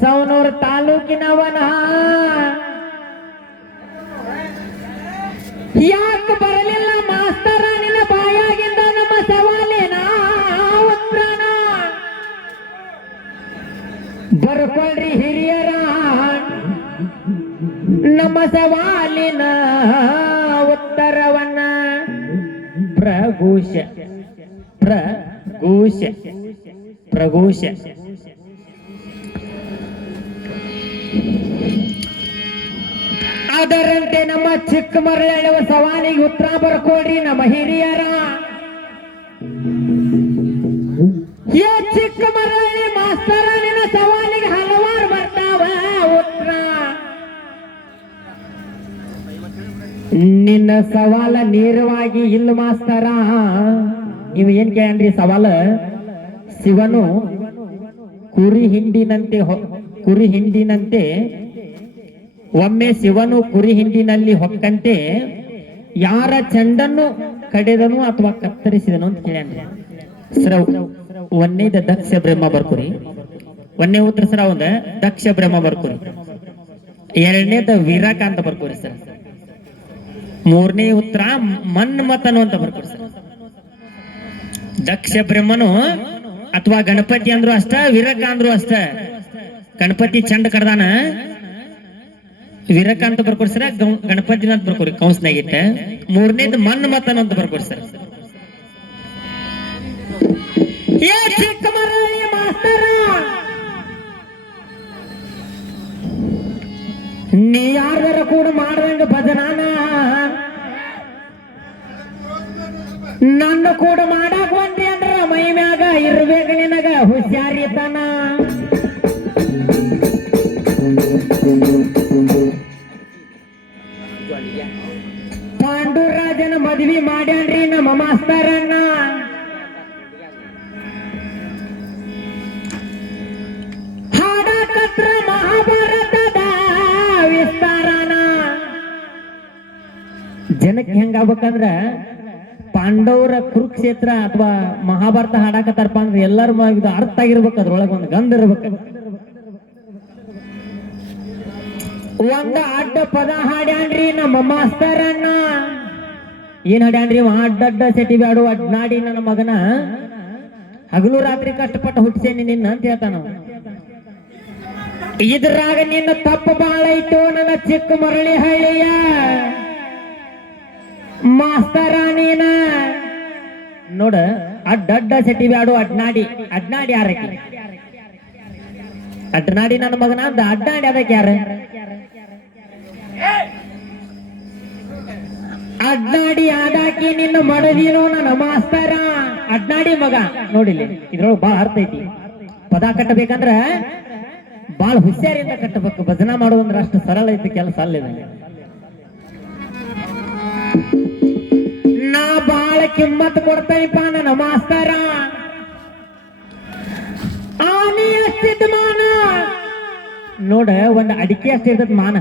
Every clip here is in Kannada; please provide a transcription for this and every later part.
ಸವಣೂರು ತಾಲೂಕಿನವನ ಯಾಕೆ ಬರಲಿಲ್ಲ ಮಾಸ್ತರ ನಿನ್ನ ಬಾಯಾಗಿಂದ ನಮ್ಮ ಸವಾಲಿನ ಉತ್ತರನ ಬರ್ಕೊಳ್ರಿ ಹಿರಿಯರ ನಮ್ಮ ಸವಾಲಿನ ಉತ್ತರವನ್ನ ಪ್ರಘೋಷ ಅದರಂತೆ ನಮ್ಮ ಚಿಕ್ಕಮರಳುವ ಸವಾಲಿಗೆ ಉತ್ತರ ಬರ್ಕೊಡ್ರಿ ನಮ್ಮ ಹಿರಿಯರ. ಏ ಚಿಕ್ಕಮರಳಿ ಮಾಸ್ತರ ನಿನ್ನ ಸವಾಲಿಗೆ ಹಲವಾರು ಬರ್ತಾವ ಉತ್ತರ. ನಿನ್ನ ಸವಾಲ ನೇರವಾಗಿ ಇಲ್ಲ ಮಾಸ್ತರ. ನೀವು ಏನ್ ಕೇಳ್ರಿ ಸವಾಲ? ಶಿವನು ಕುರಿ ಹಿಂಡಿನಂತೆ ಒಮ್ಮೆ ಶಿವನು ಕುರಿ ಹಿಂಡಿನಲ್ಲಿ ಹೊಕ್ಕಂತೆ ಯಾರ ಚಂಡನ್ನು ಕಡೆದನು ಅಥವಾ ಕತ್ತರಿಸಿದನು ಅಂತ ಕೇಳ್ರಿ ಸರ. ಒಂದೇದ ದಕ್ಷ ಬ್ರಹ್ಮ ಬರ್ಕುರಿ. ಒಂದೇ ಉತ್ತರ ಸರ ಒಂದ ದಕ್ಷ ಬ್ರಹ್ಮ ಬರ್ಕುರಿ. ಎರಡನೇದ ವಿರಾಕ ಅಂತ ಬರ್ಕೋರಿ ಸರ್. ಮೂರನೇ ಉತ್ತರ ಮನ್ಮಥನು ಅಂತ ಬರ್ಕೋರಿ ಸರ್. ದಕ್ಷ ಬ್ರಹ್ಮನು ಅಥವಾ ಗಣಪತಿ ಅಂದ್ರು ಅಷ್ಟ, ವಿರಕ ಅಂದ್ರು ಅಷ್ಟ. ಗಣಪತಿ ಚಂಡ ಕಡ್ದಾನ, ವಿರಕ ಅಂತ ಬರ್ಕೊಡಿ ಸರ್. ಗಣಪತಿನ ಅಂತ ಬರ್ಕೋರಿ ಕೌನ್ಸ್ನಾಗಿಟ್ಟ. ಮೂರನೇದು ಮನ್ಮಥನ ಅಂತ ಬರ್ಕೋರಿ ಸರ್. ನೀ ಯಾರ ಕೂಡ ಮಾಡ್ದಂಗ ಭಜನಾನ ನನ್ನ ಕೂಡ ಮಾಡಾಕ ಬಂದಿ ಅಂದ್ರ ಮೈ ಮ್ಯಾಗ ಇರ್ಬೇಕು ನಿನಗ ಹುಷಾರಿತನ. ಪಾಂಡುರಾಜನ ಮದ್ವಿ ಮಾಡ್ಯಾನ್ರಿ ನಮ್ಮ ಮಾಸ್ತರನ್ನ. ಹಾಡಕತ್ರ ಮಹಾಭಾರತದ ವಿಸ್ತಾರನ. ಜನಕ್ಕೆ ಹೆಂಗಾಗ್ಬೇಕಂದ್ರ ಪಾಂಡವರ ಕುರುಕ್ಷೇತ್ರ ಅಥವಾ ಮಹಾಭಾರತ ಹಾಡಾಕತ್ತಾರಪ್ಪ ಅಂದ್ರೆ ಎಲ್ಲರ ಇದು ಅರ್ಥ ಆಗಿರ್ಬೇಕು. ಅದ್ರೊಳಗೆ ಒಂದು ಗಂಧ ಇರ್ಬೇಕು. ಒಂದ ಅಡ್ಡ ಪದ ಹಾಡ್ಯಾನ್ರಿ ನಮ್ಮ ಮಾಸ್ತರನ್ನ. ಏನ್ ಹಾಡ್ಯಾನ್ರಿ? ಅಡ್ಡ ಸೆಟಿ ಬ್ಯಾಡು ಅಡ್ನಾಡಿ ನನ್ನ ಮಗನ, ಹಗಲು ರಾತ್ರಿ ಕಷ್ಟಪಟ್ಟು ಹುಟ್ಟಿಸೇನಿ ನಿನ್ನ ಅಂತ ಹೇಳ್ತಾನ. ಇದ್ರಾಗ ನಿನ್ನ ತಪ್ಪು ಬಾಳ ಇತ್ತು ನನ್ನ ಚಿಕ್ಕ ಮರಳಿ ಹಳ್ಳಿಯ ಮಾಸ್ತರ ನೀನ. ನೋಡ, ಅಡ್ಡ ಸೆಟಿ ಬ್ಯಾಡು ಅಡ್ನಾಡಿ. ಅಡ್ನಾಡಿ ಯಾರಕ್ಕೆ? ಅಡ್ನಾಡಿ ನನ್ನ ಮಗನ ಅಂತ ಅಡ್ನಾಡಿ ಅದಕ್ಕೆ ಯಾರ? ಅಡ್ನಾಡಿ ಆದಾಕಿ ನಿನ್ನ ಮಡದಿನೋ ನನ್ನ ಮಾಸ್ತರ. ಅಡ್ನಾಡಿ ಮಗ ನೋಡಿಲಿ. ಇದ್ರೊಳಗೆ ಬಾಳ ಅರ್ಥ ಐತಿ. ಪದ ಕಟ್ಟಬೇಕಂದ್ರ ಬಾಳ ಹುಷಾರಿಂದ ಕಟ್ಟಬೇಕು. ಭಜನಾ ಮಾಡುವಂದ್ರ ಅಷ್ಟು ಸರಳ ಐತಿ ಕೆಲಸ ಅಲ್ಲಿದೆ. ನಾ ಬಾಳ ಕಿಮ್ಮತ್ ಕೊಡ್ತೇನಪ್ಪ ನನ್ನ ಮಾಸ್ತರ. ಆನಿ ಎಷ್ಟಿದ್ ಮಾನ ನೋಡ, ಒಂದ್ ಅಡಿಕೆ ಅಷ್ಟು ಇರ್ತದ ಮಾನ.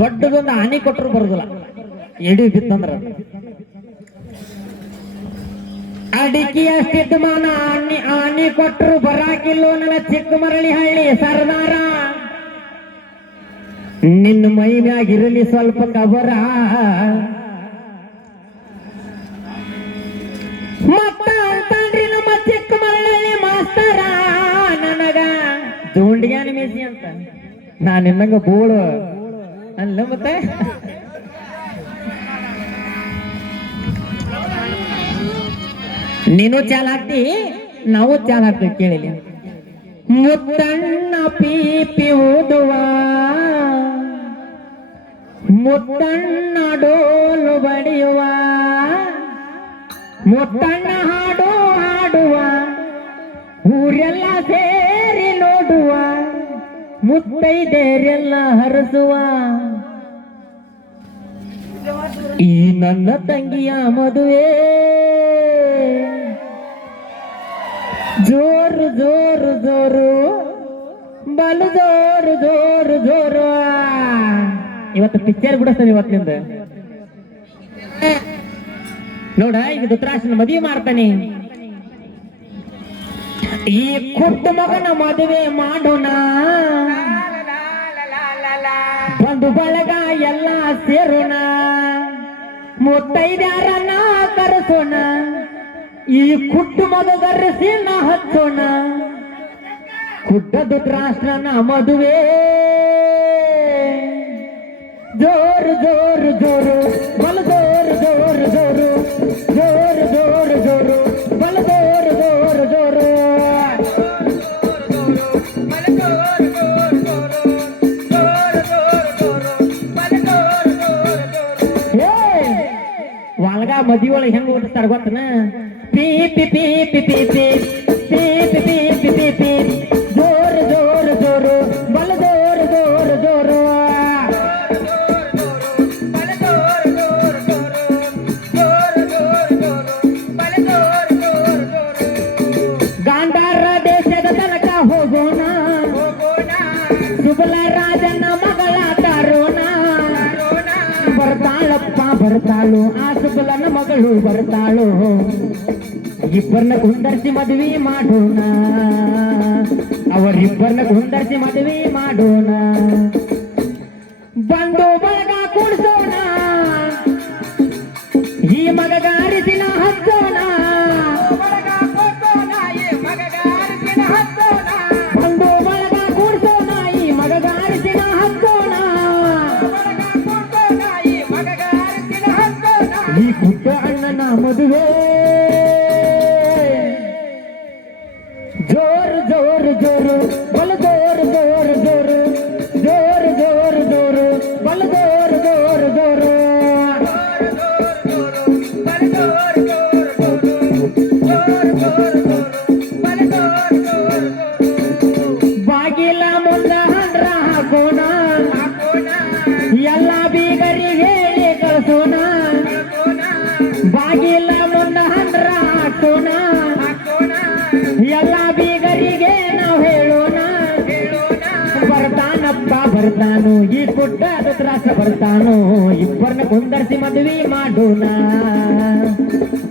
ದೊಡ್ಡದೊಂದು ಆನಿ ಕೊಟ್ಟರು ಬರುದಿಲ್ಲ, ಎಡಿ ಬಿತ್ತಂದ್ರ. ಅಡಿಕೆ ಅಷ್ಟಿದ್ದ ಮಾನ ಆನಿ ಕೊಟ್ಟರು ಬರಾಕಿಲ್ಲೋ ನನ್ನ ಚಿಕ್ಕ ಮರಳಿ ಹಳ್ಳಿ ಸರ್ದಾರ. ನಿನ್ನ ಮೈ ಮ್ಯಾಗ ಇರಲಿ ಸ್ವಲ್ಪ ಕಬರ. ಮತ್ತ ಅಂತಂದ್ರಿ ನಮ್ಮ ಚಿಕ್ಕ ಮರಳಿ ಮಾಸ್ತರ ನನಗ ದುಂಡಿಗ್ಯಾನ ಮೀಸಿ ಅಂತ. ನಾನು ನಿನ್ನಂಗ ಬೋಳು ಅಲ್ಲ. ಮತ್ತೆ ನೀನು ಚಾಲ್ ಹಾಕ್ತಿ, ನಾವು ಚಾಲ್ ಹಾಕ್ತೀವಿ. ಕೇಳಿಲಿ. ಮುತ್ತಣ್ಣ ಪೀಪಿ ಊದುವ, ಮುತ್ತಣ್ಣ ಡೋಲು ಬಡಿಯುವ, ಮುತ್ತಣ್ಣ ಹಾಡು ಹಾಡುವ, ಊರೆಲ್ಲ ಸೇರಿ ನೋಡುವ, ಮುತ್ತೈದೆರೆಲ್ಲ ಹರಸುವ. ಈ ನನ್ನ ತಂಗಿಯ ಮದುವೆ ಜೋರು ಜೋರು ಜೋರು, ಬಲು ಜೋರು ಜೋರು ಜೋರು. ಇವತ್ತು ಪಿಕ್ಚರ್ ಬಿಡಿಸ್ತಾನೆ ಇವತ್ತಿನಿಂದ. ನೋಡ, ಈಗ ಧೃತರಾಷ್ಟ್ರನ ಮದುವೆ ಮಾಡ್ತಾನೆ. ಈ ಕುಟ್ಟ ಮಗನ ಮದುವೆ ಮಾಡೋಣ, ಬಂಧು ಬಳಗ ಎಲ್ಲ ಸೇರೋಣ, ಮುತ್ತೈದ್ಯಾರನ್ನ ಕರೆಸೋಣ, ಈ ಕುಟ್ಟು ಮಗಗರ್ಸಿನ ಹಚ್ಚೋಣ, ಕುಟ್ಟದು ರಾಷ್ಟ್ರನ ಮದುವೆ ಜೋರು ಜೋರು ಜೋರು ಬಲ ಜೋರು ಜೋರು ಜೋರು ಜೋರು ಜೋರು ಜೋರು ಬಲ ಜೋರು ಜೋರು ಜೋರು ಒಳಗ ಮದಿ ಒಳಗೆ ಹೆಂಗ ಓದಿಸ್ತಾರ ಗೊತ್ತನ? ಪೀ ಪಿ ಪಿ ಪಿ ಪಿ ಪಿ ಪೀ ಪಿ ಪಿ ಪಿ ಪಿ ಪಿ ಜೋರು ಜೋರು ಜೋರು ಬಲ ಜೋರು ಜೋರು ಜೋರು ಗಾಂಧಾರ ದೇಶದ ತನಕ ಹೋಗೋಣ, ಸುಬಲ ರಾಜನ ಮಗಳ ತರೋಣ, ಬರ್ತಾಳಪ್ಪ ಬರ್ತಾಳು ಆ ಸುಬಲನ ಮಗಳು ಬರ್ತಾಳು, ಇಬ್ಬರನ್ನ ಕುಂದರ್ಸಿ ಮದುವೆ ಮಾಡೋಣ, ಅವರಿಬ್ಬರನ್ನ ಕುಂದರ್ಸಿ ಮದುವೆ ಮಾಡೋಣ, ಬಂದು ಬಳಗ ಕೂಡಿಸೋಣ, ಈ ಮಗಗಾರಿಸಿನ ಹಚ್ಚೋಣ, ಬಂದು ಬಳಗ ಕೂಡಿಸೋಣ, ಈ ಮಗಗಾರಿಸಿನ ಹಚ್ಚೋಣ, ಈ ಪುಟ್ಟ ಅಣ್ಣನ ಮದುವೆ ಜೋರು ಜೋರು ಜೋರು ಬಲ ಜೋರು ಜೋರು ಜೋರು ಜೋರು ಜೋರು ಜೋರು ಬಲ ಜೋರು ಜೋರು ಜೋರು ಬಾಗಿಲ ಮುಂದ ಹಂಡ್ರ ಹಾಕೋಣ, ಎಲ್ಲ ಬೀಗರಿಗೆ ಹೇಳಿ ಕಳಿಸೋಣ, ಬಾಗಿಲ ಮುಂದ ಹಂಡ್ರ ಹಾಕೋಣ, ಎಲ್ಲ ಬೀಗರಿಗೆ ನಾವು ಹೇಳೋಣ, ಬರ್ತಾನಪ್ಪ ಬರ್ತಾನು ಈ ಪುಟ್ಟ ತ್ರಾಸ ಬರ್ತಾನು, ಇಬ್ಬರನ್ನ ಕುಂದರ್ಸಿ ಮದುವೆ ಮಾಡೋಣ,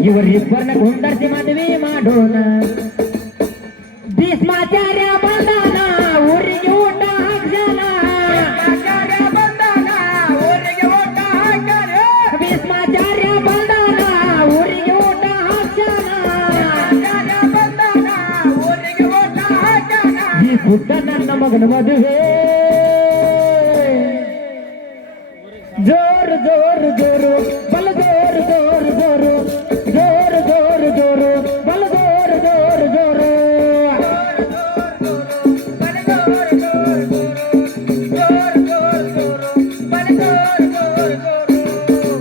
ಇವರಿಬ್ಬರನ್ನ ಕುಂದರ್ಸಿ ಮದುವೆ ಮಾಡೋಣ, ಭೀಷ್ಮಾಚಾರ್ಯ ಬಂದಾನ ಊರಿಗೆ ಊಟ ಹಾಕ್ಸೋಣ, ಭೀಷ್ಮಾಚಾರ್ಯ ಬಂದಾನ ಊರಿಗೆ ಊಟ ಹಾಕ್ಸೋಣ, ಈ ಪುಟ್ಟ ನನ್ನ ಮಗನ ಮದುವೆ ಜೋರು ಜೋರು ಜೋರು ಬಲ ಜೋರು ಜೋರು ಜೋರು ಜೋರು ಜೋರು ಜೋರು ಬಲ ಜೋರು ಜೋರು ಜೋರು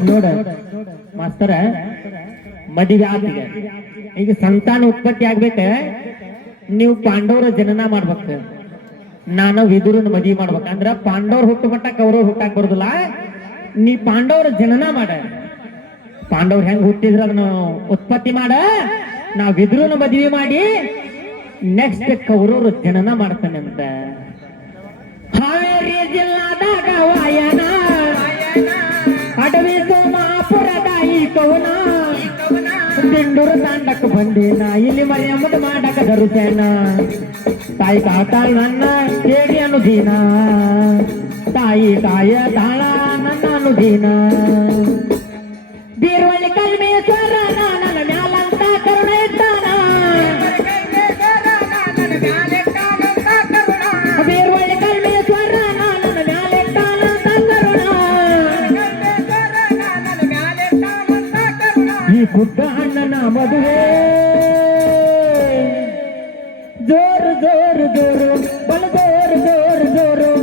ನೋಡ ಮಾಸ್ತರ, ಮದುವೆ ಆಗ ಈಗ ಸಂತಾನ ಉತ್ಪತ್ತಿ ಆಗ್ಬೇಕ, ನೀವು ಪಾಂಡವರ ಜನನ ಮಾಡ್ಬೇಕು, ನಾನು ವಿದುರನ ಮದುವೆ ಮಾಡ್ಬೇಕು, ಅಂದ್ರ ಪಾಂಡವ್ರ ಹುಟ್ಟು ಮಟ್ಟ ಕೌರವ್ರ ಹುಟ್ಟಾಕ್ ಬರುದಿಲ್ಲ, ನೀ ಪಾಂಡವರ ಜನನ ಮಾಡ, ಪಾಂಡವ್ರ ಹೆಂಗ್ ಹುಟ್ಟಿದ್ರ ಅದನ್ನ ಉತ್ಪತ್ತಿ ಮಾಡ, ನಾ ವಿದುರನ ಮದುವೆ ಮಾಡಿ ನೆಕ್ಸ್ಟ್ ಕೌರವ್ರ ಜನನ ಮಾಡ್ತಾನೆ ಅಂತ. ಹಾವೇರಿ ಜಿಲ್ಲಾದಾಗ ವಾಯನ ಅಡವಿ ಸೋಮಾಪುರದ ಈ ಕವನ, ದಿಂಡೂರು ತಾಂಡಕ್ ಬಂದಿನ ಇಲ್ಲಿ ಮರಿಯಮ್ಮದ ಮಾಡಕ ಧರುಸೇನ, ತಾಯಿ ಕಾತಾಳ ನನ್ನ ಕೇಳಿ ಅನುದೀನ, ತಾಯಿ ತಾಯ ತಾಳ ನನ್ನ ಅನುದೀನ, ಬೀರ್ವಳ್ಳಿ ಕಲ್ಮೇಶ್ವರ ನನ್ನ ಮ್ಯಾಲಂತ ಕರುಣ ಇದ್ದಾನ, ಬೀರ್ವಳ್ಳಿ ಕಲ್ಮೇಶ್ವರ ನನ್ನ ಮ್ಯಾಲೆಟ್ಟಾನಂತ ಕರುಣ, ಈ ಪುಟ್ಟ ಅಣ್ಣನ ಮದುವೆ ಜೋರು ಜೋರು ಜೋರು ಬಲ ಜೋರು ಜೋರು ಜೋರು